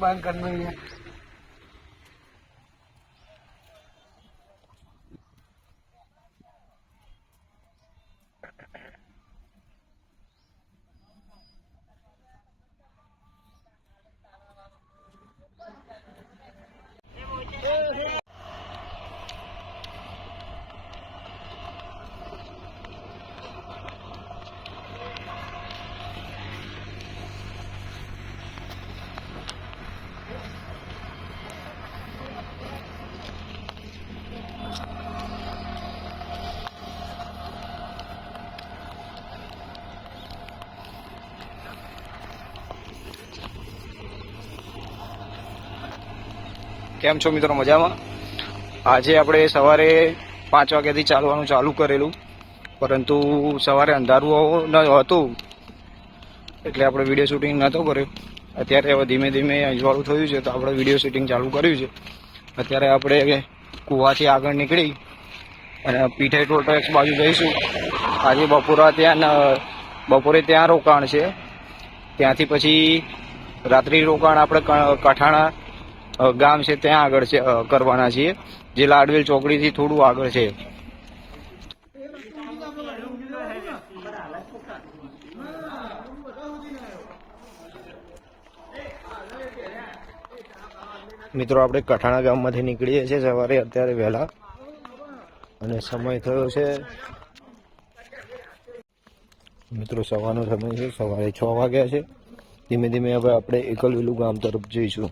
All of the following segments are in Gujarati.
બંધ કરનું है। કેમ છો મિત્રો, મજામાં? આજે આપણે સવારે 5 વાગ્યાથી ચાલવાનું ચાલુ કરેલું, પરંતુ સવારે અંધારું હતું એટલે આપણે વિડીયો શૂટિંગ નહોતો કર્યો। અત્યારે હવે ધીમે ધીમે અજવાળું થયું છે તો આપણે વિડીયો શૂટિંગ ચાલુ કર્યું છે। અત્યારે આપણે કુવાથી આગળ નીકળી અને પીઠાઈ ટોલ ટેક્સ બાજુ જઈશું। આજે બપોરે ત્યાં રોકાણ છે, ત્યાંથી પછી રાત્રિ રોકાણ આપણે કઠાણા ગામ છે ત્યાં આગળ છે કરવાના છીએ, જે લાડવેલ ચોકડીથી થોડું આગળ છે। મિત્રો આપણે કઠાણા ગામમાંથી નીકળીએ છીએ સવારે અત્યારે વહેલા, અને સમય થયો છે મિત્રો સવારનો સમય છે, સવારે 6 વાગ્યા છે। ધીમે ધીમે હવે આપણે એકલવેલું ગામ તરફ જઈશું।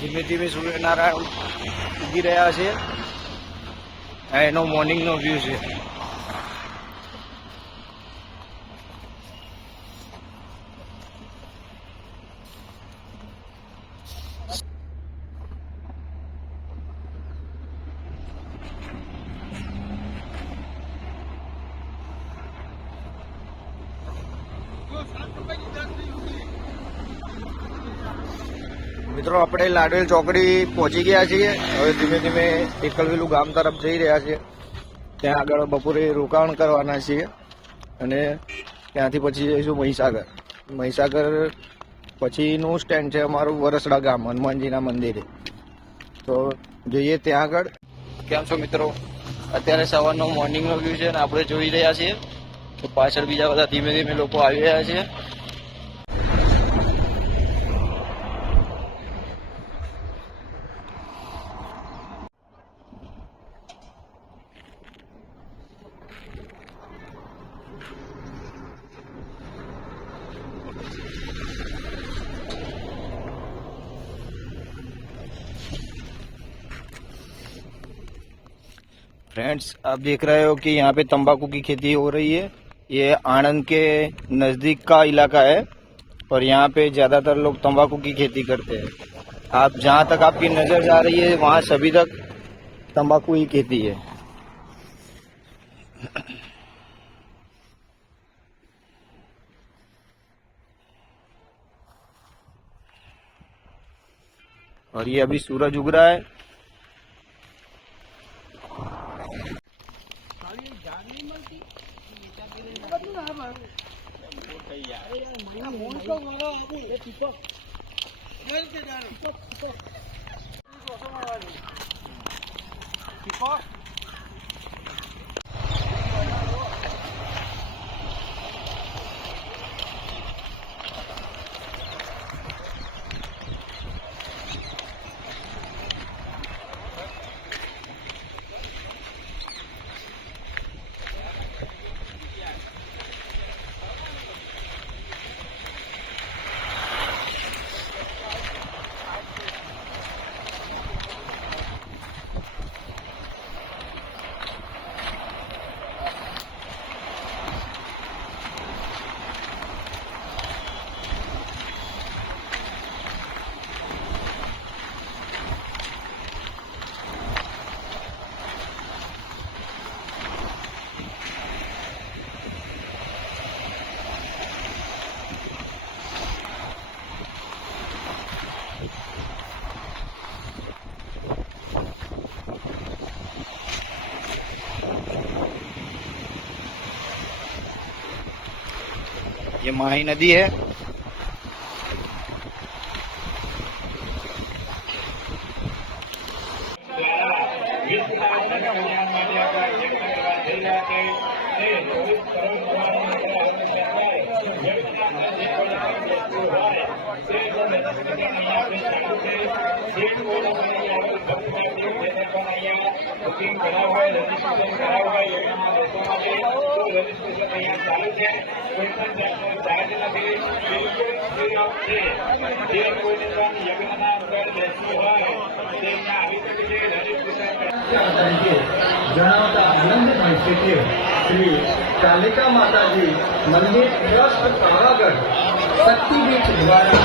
ધીમે ધીમે સૂર્યનારાયણ ઉગી રહ્યા છે, એનો મોર્નિંગનો વ્યૂ છે। મિત્રો આપણે લાડવેલ ચોકડી પહોંચી ગયા છીએ। હવે ધીમે ધીમે એકલવેલું ગામ તરફ જઈ રહ્યા છીએ। ત્યાં આગળ બપોરે રોકાણ કરવાના છીએ અને ત્યાંથી પછી જઈશું મહીસાગર પછીનું સ્ટેન્ડ છે અમારું વરસડા ગામ, હનુમાનજીના મંદિરે। તો જઈએ ત્યાં આગળ। કેમ છો મિત્રો, અત્યારે સવારનો મોર્નિંગનો વ્યૂ છે અને આપણે જોઈ રહ્યા છીએ તો પાછળ બીજા બધા ધીમે ધીમે લોકો આવી રહ્યા છે। फ्रेंड्स, आप देख रहे हो कि यहाँ पे तंबाकू की खेती हो रही है। ये आनंद के नज़दीक का इलाका है और यहाँ पे ज़्यादातर लोग तंबाकू की खेती करते हैं। आप जहाँ तक आपकी नज़र जा रही है वहाँ सभी तक तंबाकू ही खेती है। और ये अभी सूरज उग रहा है। ये माही नदी है। જણાવતા આનંદ થાય છે કે શ્રી કાલિકા માતાજી મંદિર ટ્રસ્ટ પાવાગઢ શક્તિપીઠ દ્વારા